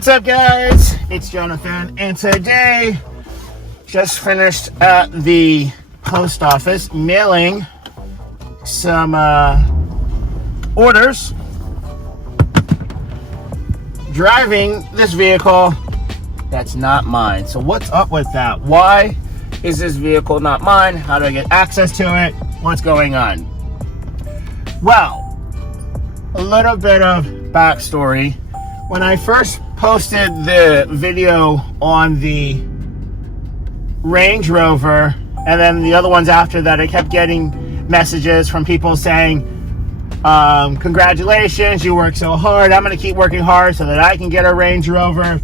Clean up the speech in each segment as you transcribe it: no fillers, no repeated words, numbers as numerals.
What's up, guys? It's Jonathan, and today just finished at the post office mailing some orders, driving this vehicle that's not mine. So what's up with that? Why is this vehicle not mine? How do I get access to it? What's going on? Well, a little bit of backstory. When I first posted the video on the Range Rover, and then the other ones after that, I kept getting messages from people saying, congratulations, you worked so hard. I'm going to keep working hard so that I can get a Range Rover.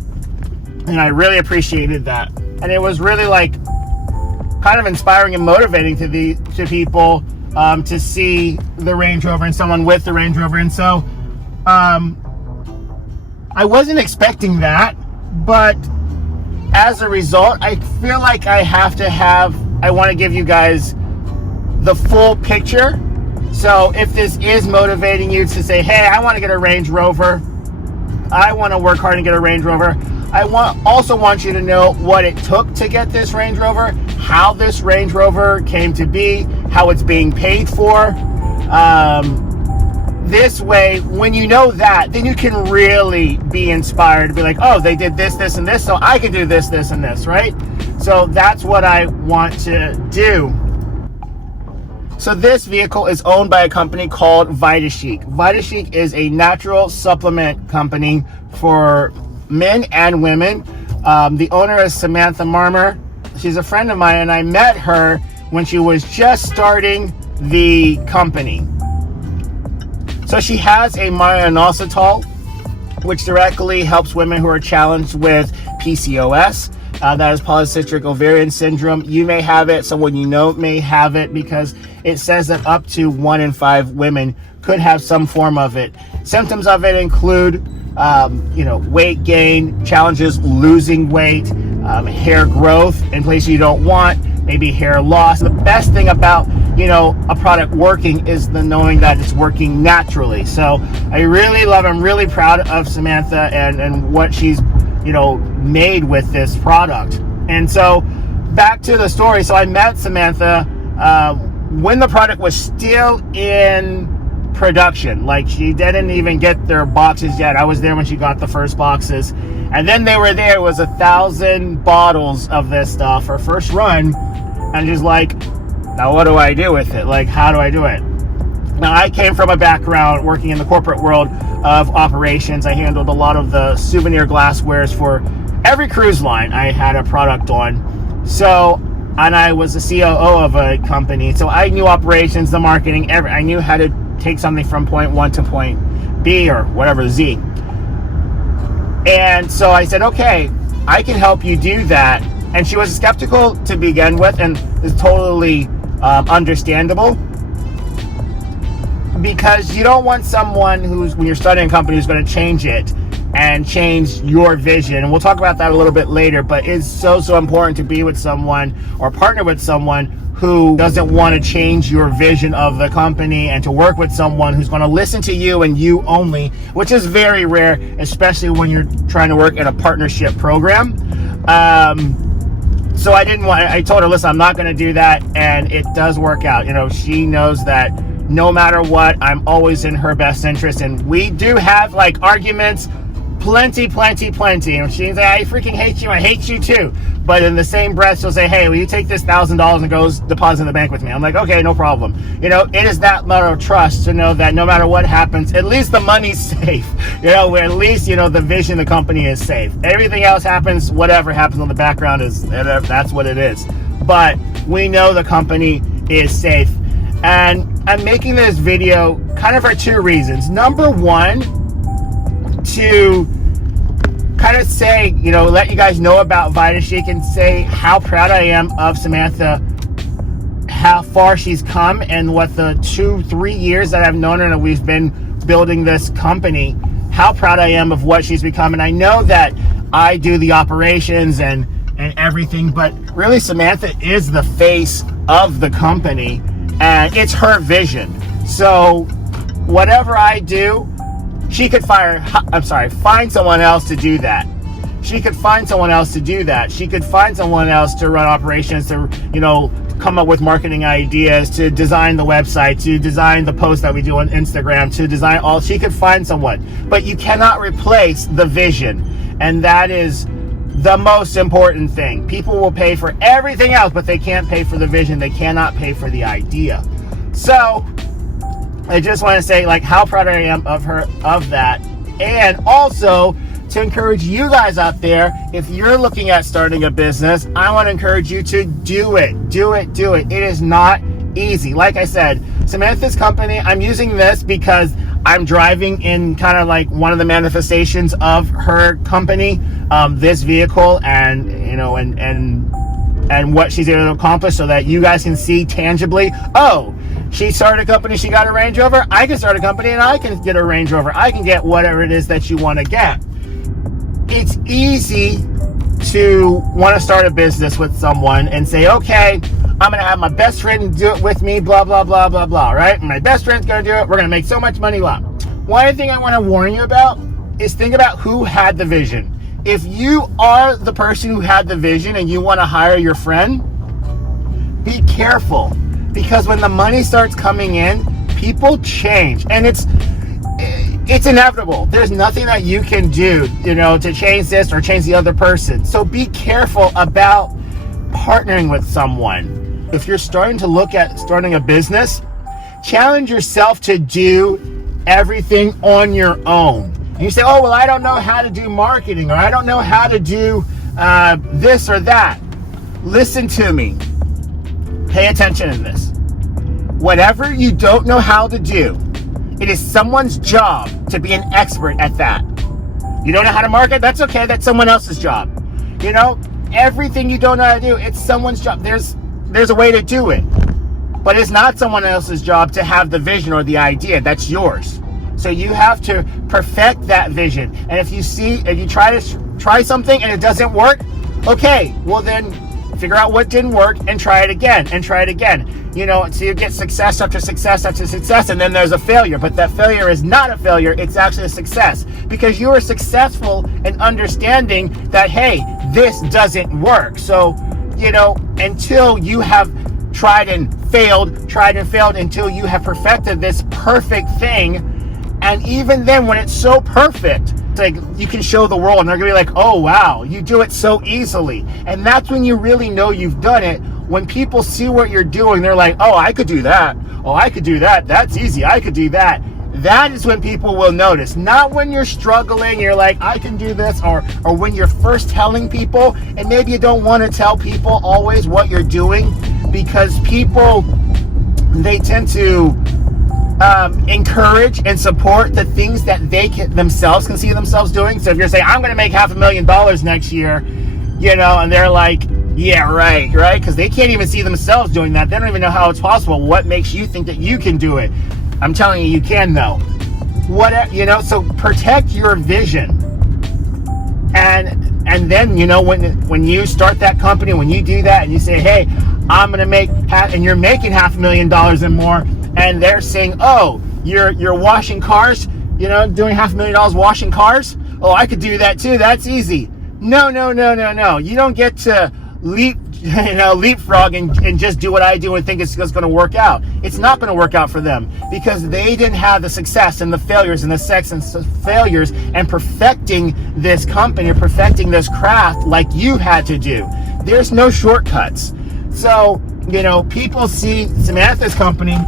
And I really appreciated that. And it was really like kind of inspiring and motivating to people to see the Range Rover and someone with the Range Rover. And so I wasn't expecting that, but as a result, I feel like I want to give you guys the full picture. So if this is motivating you to say, hey, I want to get a Range Rover, I want to work hard and get a Range Rover, I also want you to know what it took to get this Range Rover, how this Range Rover came to be, how it's being paid for. This way, when you know that, then you can really be inspired to be like, oh, they did this, this, and this, so I can do this, this, and this, right? So that's what I want to do. So this vehicle is owned by a company called VitaChic. VitaChic is a natural supplement company for men and women. The owner is Samantha Marmer. She's a friend of mine, and I met her when she was just starting the company. So she has a minoxidil, which directly helps women who are challenged with PCOS. That is polycystic ovarian syndrome. You may have it, someone you know may have it, because it says that up to 1 in 5 women could have some form of it. Symptoms of it include, weight gain, challenges losing weight, hair growth in places you don't want, maybe hair loss. The best thing about a product working is the knowing that it's working naturally. So I'm really proud of Samantha and what she's made with this product. And so back to the story. So I met Samantha when the product was still in production. Like, she didn't even get their boxes yet. I was there when she got the first boxes, and then they were there. It was 1,000 bottles of this stuff, her first run. And she's like, now what do I do with it? Like, how do I do it? Now, I came from a background working in the corporate world of operations. I handled a lot of the souvenir glasswares for every cruise line I had a product on. So, and I was the COO of a company. So I knew operations, the marketing, I knew how to take something from point 1 to point B or whatever, Z. And so I said, okay, I can help you do that. And she was skeptical to begin with, and is totally understandable, because you don't want someone when you're starting a company, who's going to change it and change your vision. And we'll talk about that a little bit later, but it's so important to be with someone or partner with someone who doesn't want to change your vision of the company, and to work with someone who's going to listen to you and you only, which is very rare, especially when you're trying to work in a partnership program. So I told her, listen, I'm not going to do that. And it does work out. She knows that no matter what, I'm always in her best interest. And we do have like arguments, plenty. And she's like, I freaking hate you. I hate you too. But in the same breath, she'll say, hey, will you take this $1,000 and go deposit in the bank with me? I'm like, okay, no problem. It is that matter of trust to know that no matter what happens, at least the money's safe. Where at least, the vision of the company is safe. Everything else happens, whatever happens on the background that's what it is. But we know the company is safe. And I'm making this video kind of for 2 reasons. Number one, to kind of say, let you guys know about VitaChic and say how proud I am of Samantha, how far she's come, and what the 2-3 years that I've known her and we've been building this company, how proud I am of what she's become. And I know that I do the operations and everything, but really Samantha is the face of the company, and it's her vision. So whatever I do, she could find someone else to do that. She could find someone else to do that. She could find someone else to run operations, to, come up with marketing ideas, to design the website, to design the post that we do on Instagram, to design all. She could find someone. But you cannot replace the vision. And that is the most important thing. People will pay for everything else, but they can't pay for the vision. They cannot pay for the idea. So I just want to say, how proud I am of her, of that. And also to encourage you guys out there, if you're looking at starting a business, I want to encourage you to do it. Do it. It is not easy. Like I said, Samantha's company, I'm using this because I'm driving in kind of like one of the manifestations of her company, this vehicle, and and what she's able to accomplish, so that you guys can see tangibly, oh, she started a company, she got a Range Rover, I can start a company and I can get a Range Rover. I can get whatever it is that you want to get. It's easy to want to start a business with someone and say, okay, I'm going to have my best friend do it with me, blah, blah, blah, blah, blah, right? My best friend's going to do it. We're going to make so much money. Blah. One thing I want to warn you about is think about who had the vision. If you are the person who had the vision and you want to hire your friend, be careful, because when the money starts coming in, people change, and it's inevitable. There's nothing that you can do, to change this or change the other person. So be careful about partnering with someone. If you're starting to look at starting a business, challenge yourself to do everything on your own. And you say, oh, well, I don't know how to do marketing, or I don't know how to do this or that. Listen to me. Pay attention to this. Whatever you don't know how to do, it is someone's job to be an expert at that. You don't know how to market? That's okay. That's someone else's job. Everything you don't know how to do, it's someone's job. There's a way to do it, but it's not someone else's job to have the vision or the idea. That's yours. So you have to perfect that vision. And if you try something and it doesn't work, okay, well then figure out what didn't work and try it again and try it again. So you get success after success after success, and then there's a failure. But that failure is not a failure, it's actually a success, because you are successful in understanding that, hey, this doesn't work. So, until you have tried and failed until you have perfected this perfect thing. And even then, when it's so perfect, it's like you can show the world and they're gonna be like, oh wow, you do it so easily. And that's when you really know you've done it. When people see what you're doing, they're like, oh, I could do that. Oh, I could do that. That's easy. I could do that. That is when people will notice. Not when you're struggling, you're like, I can do this, or when you're first telling people, and maybe you don't want to tell people always what you're doing, because people, they tend to encourage and support the things that they themselves can see themselves doing. So if you're saying, I'm going to make $500,000 next year, and they're like, yeah, right, because they can't even see themselves doing that. They don't even know how it's possible. What makes you think that you can do it? I'm telling you, you can, though. So protect your vision. And then, when you start that company, when you do that and you say, hey, I'm going to make and you're making $500,000 and more, and they're saying, oh, you're washing cars, doing $500,000 washing cars. Oh, I could do that too. That's easy. No. You don't get to leapfrog and just do what I do and think it's just going to work out. It's not going to work out for them, because they didn't have the success and the failures and failures and perfecting this company, perfecting this craft like you had to do. There's no shortcuts. So, people see Samantha's company,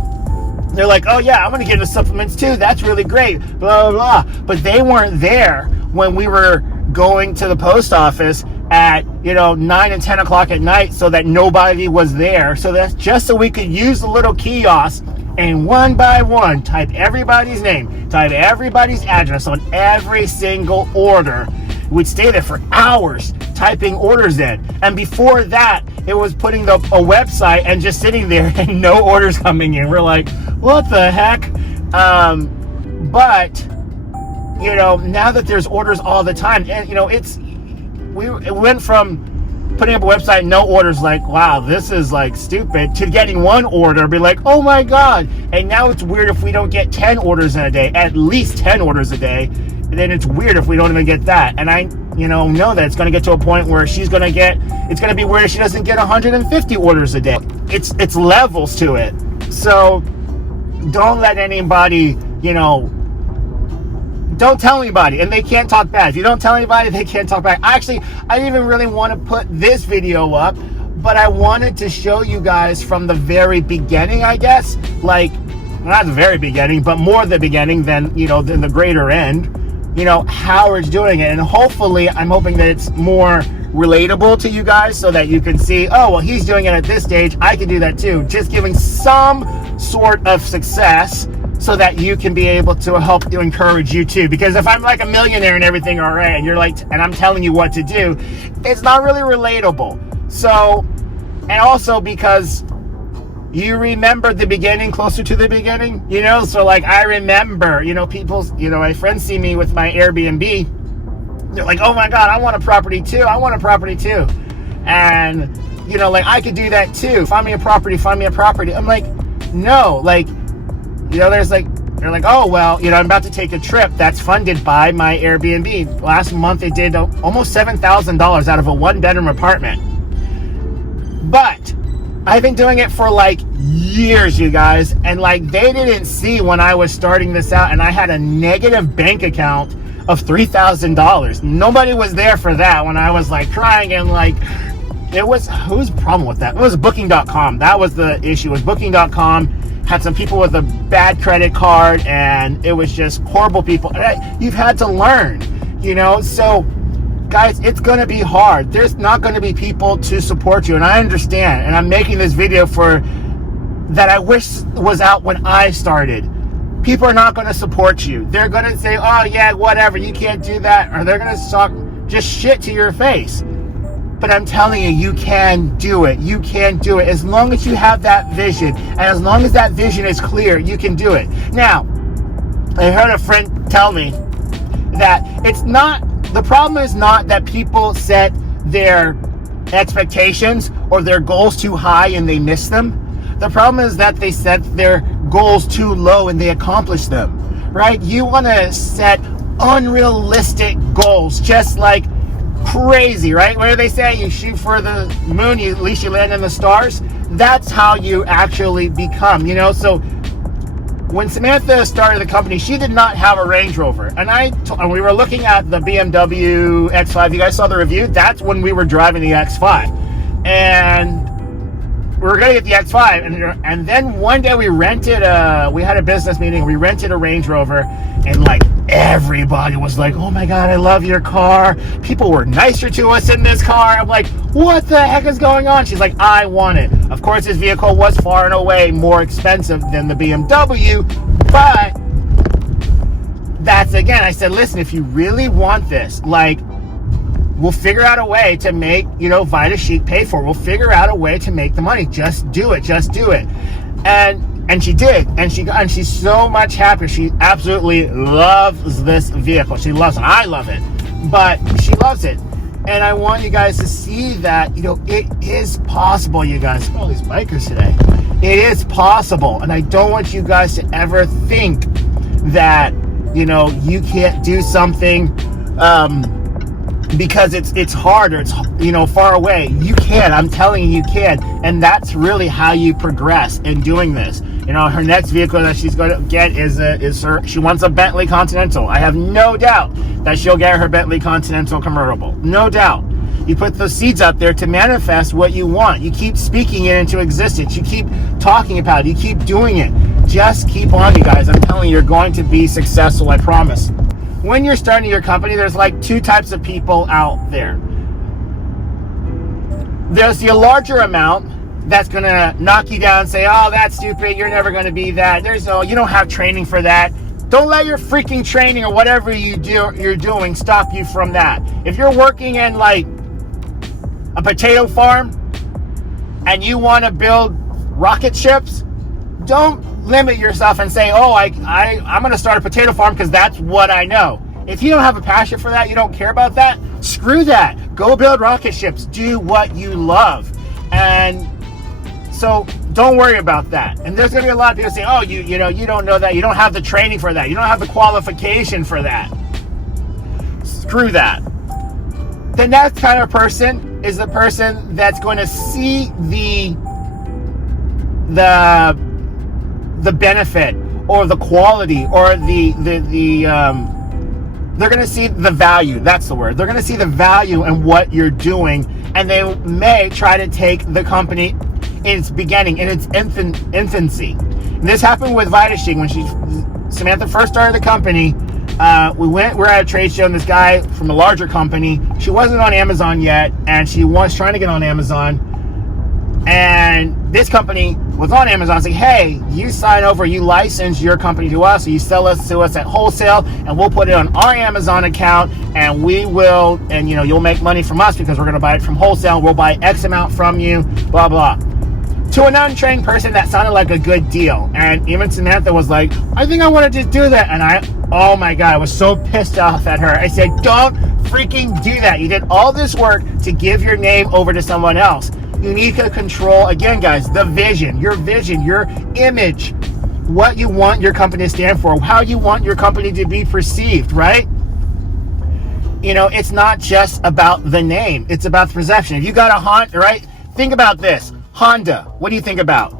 they're like, oh yeah, I'm going to get into supplements too. That's really great, blah, blah, blah. But they weren't there when we were going to the post office at 9 and 10 o'clock at night, so that nobody was there. So that's just so we could use the little kiosk and one by one type everybody's name, type everybody's address on every single order. We'd stay there for hours typing orders in. And before that, it was putting a website and just sitting there and no orders coming in. We're like, what the heck? But now that there's orders all the time, and it went from putting up a website, no orders, like, wow, this is like stupid, to getting one order, be like, oh my God. And now it's weird if we don't get 10 orders in a day, at least 10 orders a day. And then it's weird if we don't even get that. And I, know that it's going to get to a point where it's going to be weird if she doesn't get 150 orders a day. It's levels to it. So don't let anybody, don't tell anybody, and they can't talk bad. If you don't tell anybody, they can't talk back. Actually, I didn't even really want to put this video up, but I wanted to show you guys from the very beginning, I guess. Like, not the very beginning, but more the beginning than, than the greater end, how it's doing it. And hopefully, I'm hoping that it's more relatable to you guys so that you can see, oh, well, he's doing it at this stage, I can do that too. Just giving some sort of success so that you can be able to help to encourage you too. Because if I'm like a millionaire and everything, all right, and you're like, and I'm telling you what to do, it's not really relatable. So, and also because you remember the beginning closer to the beginning, so like I remember, people, my friends see me with my Airbnb, they're like, oh my God, I want a property too. And, like I could do that too. Find me a property. I'm like, no, like, they're like, oh, well, I'm about to take a trip that's funded by my Airbnb. Last month, they did almost $7,000 out of a 1-bedroom apartment. But I've been doing it for like years, you guys. And like, they didn't see when I was starting this out and I had a negative bank account of $3,000. Nobody was there for that when I was like crying and like, who's the problem with that? It was Booking.com. That was the issue. It was Booking.com. Had some people with a bad credit card, and it was just horrible people. You've had to learn, so guys, it's going to be hard. There's not going to be people to support you, and I understand, and I'm making this video for that I wish was out when I started. People are not going to support you. They're going to say, oh yeah, whatever, you can't do that, or they're going to talk just shit to your face. But I'm telling you, you can do it. You can do it. As long as you have that vision, and as long as that vision is clear, you can do it. Now, I heard a friend tell me that the problem is not that people set their expectations or their goals too high and they miss them. The problem is that they set their goals too low and they accomplish them, right? You want to set unrealistic goals, just like crazy, right? Where they say you shoot for the moon, at least you land in the stars. That's how you actually become, So when Samantha started the company, she did not have a Range Rover. And we were looking at the BMW X5. You guys saw the review? That's when we were driving the X5. And we were going to get the X5. And then one day we had a business meeting. We rented a Range Rover, and like everybody was like, oh my God, I love your car. People were nicer to us in this car. I'm like, what the heck is going on? She's like, I want it. Of course, this vehicle was far and away more expensive than the BMW, but that's, again, I said, listen, if you really want this, like, we'll figure out a way to make, VitaChic pay for it. We'll figure out a way to make the money. Just do it. And she did, and she's so much happier. She absolutely loves this vehicle. She loves it. I love it, but she loves it. And I want you guys to see that, it is possible, you guys. Look at all these bikers today. It is possible, and I don't want you guys to ever think that, you can't do something because it's hard or it's, far away. You can. I'm telling you, you can. And that's really how you progress in doing this. Her next vehicle that she's going to get she wants a Bentley Continental. I have no doubt that she'll get her Bentley Continental convertible. No doubt. You put those seeds out there to manifest what you want. You keep speaking it into existence. You keep talking about it. You keep doing it. Just keep on, you guys. I'm telling you, you're going to be successful, I promise. When you're starting your company, there's like two types of people out there. There's the larger amount that's going to knock you down and say, oh, that's stupid, you're never going to be that. You don't have training for that. Don't let your freaking training or whatever you're doing stop you from that. If you're working in like a potato farm and you want to build rocket ships, don't limit yourself and say, oh, I'm going to start a potato farm because that's what I know. If you don't have a passion for that, you don't care about that, screw that. Go build rocket ships. Do what you love. And so don't worry about that. And there's going to be a lot of people saying, oh, you don't know that. You don't have the training for that. You don't have the qualification for that. Screw that. The next kind of person is the person that's going to see the benefit or the quality or they're going to see the value. That's the word. They're going to see the value in what you're doing, and they may try to take the company in its beginning, in its infancy. And this happened with VitaChic when Samantha first started the company. We're at a trade show, and this guy from a larger company, she wasn't on Amazon yet, and she was trying to get on Amazon. And this company was on Amazon saying, hey, you sign over, you license your company to us, or you sell us to us at wholesale, and we'll put it on our Amazon account, and we will, and you'll make money from us because we're going to buy it from wholesale. We'll buy X amount from you, blah, blah. To an untrained person, that sounded like a good deal. And even Samantha was like, I think I want to just do that. And oh my God, I was so pissed off at her. I said, don't freaking do that. You did all this work to give your name over to someone else. You need to control, again, guys, the vision, your image, what you want your company to stand for, how you want your company to be perceived, right? It's not just about the name. It's about the perception. If you got a Honda, right? Think about this. Honda, what do you think about?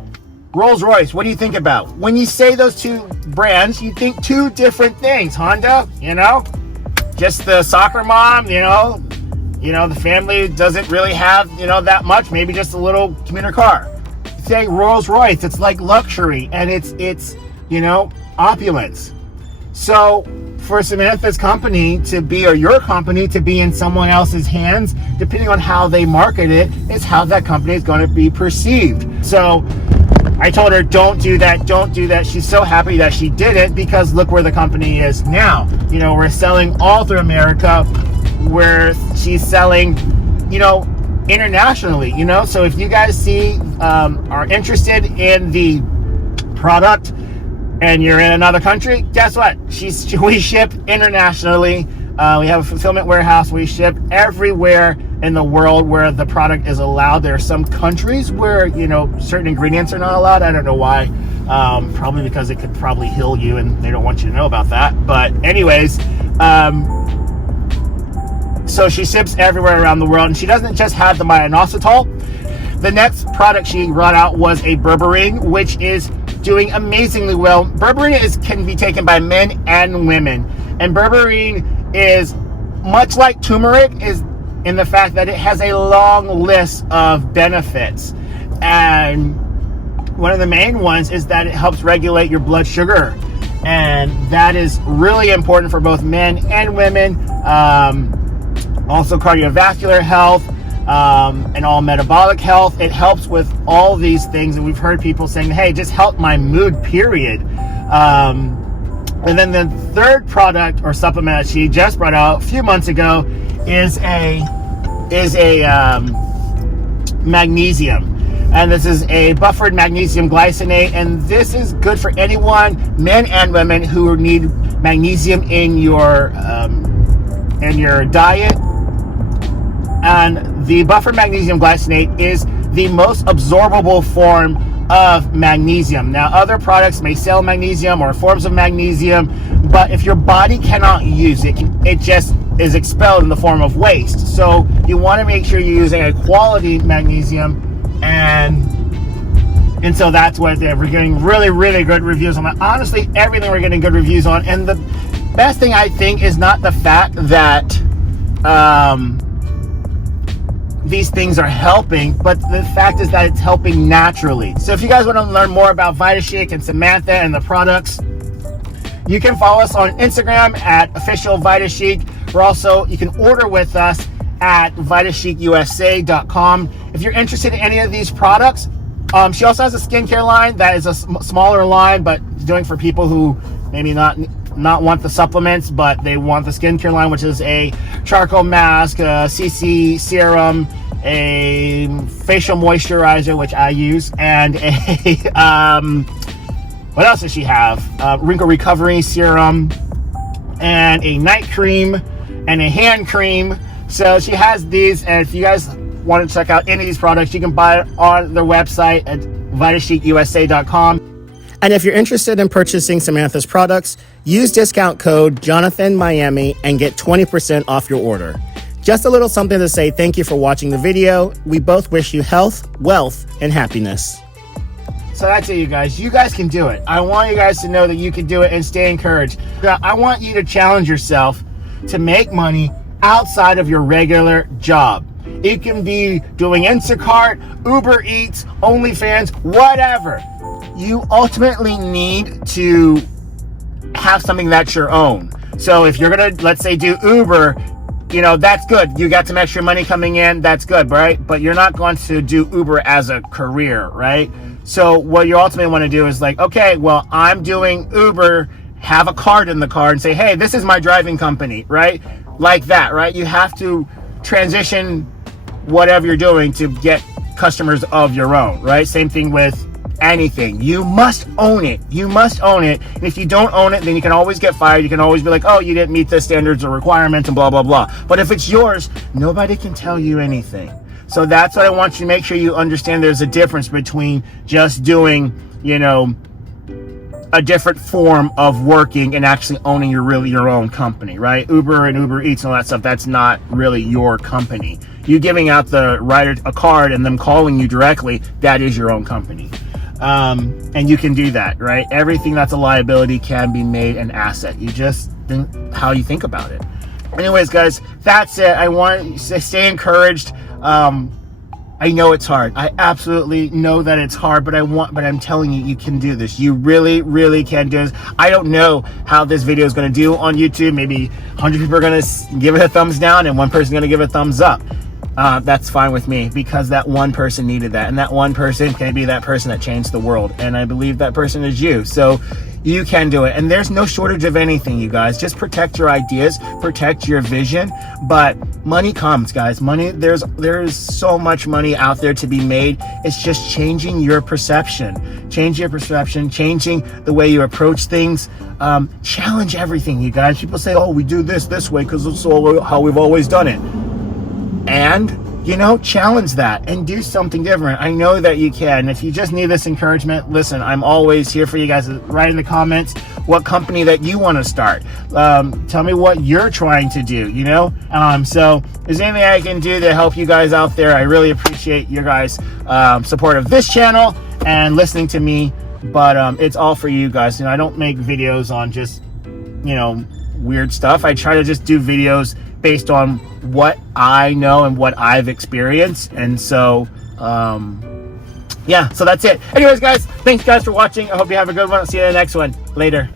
Rolls-Royce, what do you think about? When you say those two brands, you think two different things. Honda, just the soccer mom, the family doesn't really have, that much, maybe just a little commuter car. Say Rolls-Royce, it's like luxury, and it's opulence. So for Samantha's company to be, or your company to be in someone else's hands, depending on how they market it, is how that company is going to be perceived. So I told her, don't do that. She's so happy that she did it, because look where the company is now. We're selling all through America, where she's selling, internationally, So if you guys are interested in the product and you're in another country, guess what? We ship internationally. We have a fulfillment warehouse. We ship everywhere in the world where the product is allowed. There are some countries where, certain ingredients are not allowed. I don't know why. Probably because it could probably heal you, and they don't want you to know about that. But anyways, so she ships everywhere around the world, and she doesn't just have the minoxidil. The next product she brought out was a berberine, which is doing amazingly well. Berberine can be taken by men and women, and berberine is much like turmeric is in the fact that it has a long list of benefits, and one of the main ones is that it helps regulate your blood sugar, and that is really important for both men and women. Also cardiovascular health, and all metabolic health. It helps with all these things, and we've heard people saying, hey, just help my mood, period. And then the third product or supplement that she just brought out a few months ago is a magnesium. And this is a buffered magnesium glycinate, and this is good for anyone, men and women, who need magnesium in your diet. And the buffered magnesium glycinate is the most absorbable form of magnesium. Now, other products may sell magnesium or forms of magnesium, but if your body cannot use it, it just is expelled in the form of waste. So you want to make sure you're using a quality magnesium, and so that's what we're getting really, really good reviews on. Honestly, everything we're getting good reviews on. And the best thing, I think, is not the fact that these things are helping, but the fact is that it's helping naturally. So if you guys want to learn more about VitaChic and Samantha and the products, you can follow us on Instagram at official VitaChic. You can order with us at VitaChicUSA.com. If you're interested in any of these products, she also has a skincare line that is a smaller line, but doing for people who maybe not want the supplements, but they want the skincare line, which is a charcoal mask, a CC serum, a facial moisturizer, which I use, and a what else does she have? Wrinkle recovery serum, and a night cream and a hand cream. So she has these, and if you guys want to check out any of these products, you can buy it on their website at VitaChicUSA.com. And if you're interested in purchasing Samantha's products, use discount code JonathanMiami and get 20% off your order. Just a little something to say thank you for watching the video. We both wish you health, wealth, and happiness. So that's it, you guys. You guys can do it. I want you guys to know that you can do it and stay encouraged. I want you to challenge yourself to make money outside of your regular job. It can be doing Instacart, Uber Eats, OnlyFans, whatever. You ultimately need to have something that's your own. So if you're gonna, let's say, do Uber, you know, that's good. You got some extra money coming in, that's good, right? But you're not going to do Uber as a career, right? So what you ultimately want to do is like, okay, well, I'm doing Uber, have a card in the car and say, hey, this is my driving company, right? Like that, right? You have to transition whatever you're doing to get customers of your own, right? Same thing with anything. You must own it. You must own it. And if you don't own it, then you can always get fired. You can always be like, oh, you didn't meet the standards or requirements and blah, blah, blah. But if it's yours, nobody can tell you anything. So that's what I want you to make sure you understand. There's a difference between just doing, you know, a different form of working and actually owning your own company, right? Uber and Uber Eats and all that stuff, that's not really your company. You giving out the rider a card and them calling you directly, that is your own company. And you can do that, right? Everything that's a liability can be made an asset. You just think how you think about it. Anyways, guys, that's it. I want you to stay encouraged. I know it's hard. I absolutely know that it's hard, but I'm telling you, you can do this. You really, really can do this. I don't know how this video is going to do on YouTube. Maybe 100 people are going to give it a thumbs down and one person going to give it a thumbs up. That's fine with me, because that one person needed that, and that one person can be that person that changed the world, and I believe that person is you. So you can do it, and there's no shortage of anything, you guys. Just protect your ideas, protect your vision. But money comes, guys. Money, there's so much money out there to be made. It's just changing your perception, changing the way you approach things. Challenge everything, you guys. People say, oh, we do this way because it's how we've always done it. And, you know, challenge that and do something different. I know that you can. If you just need this encouragement, listen, I'm always here for you guys. Write in the comments what company that you want to start. Tell me what you're trying to do, you know? So if there's anything I can do to help you guys out there, I really appreciate your guys' support of this channel and listening to me. But it's all for you guys. You know, I don't make videos on just, you know, weird stuff. I try to just do videos based on what I know and what I've experienced. And so yeah, so that's it. Anyways, guys, thanks guys for watching. I hope you have a good one. I'll see you in the next one. Later.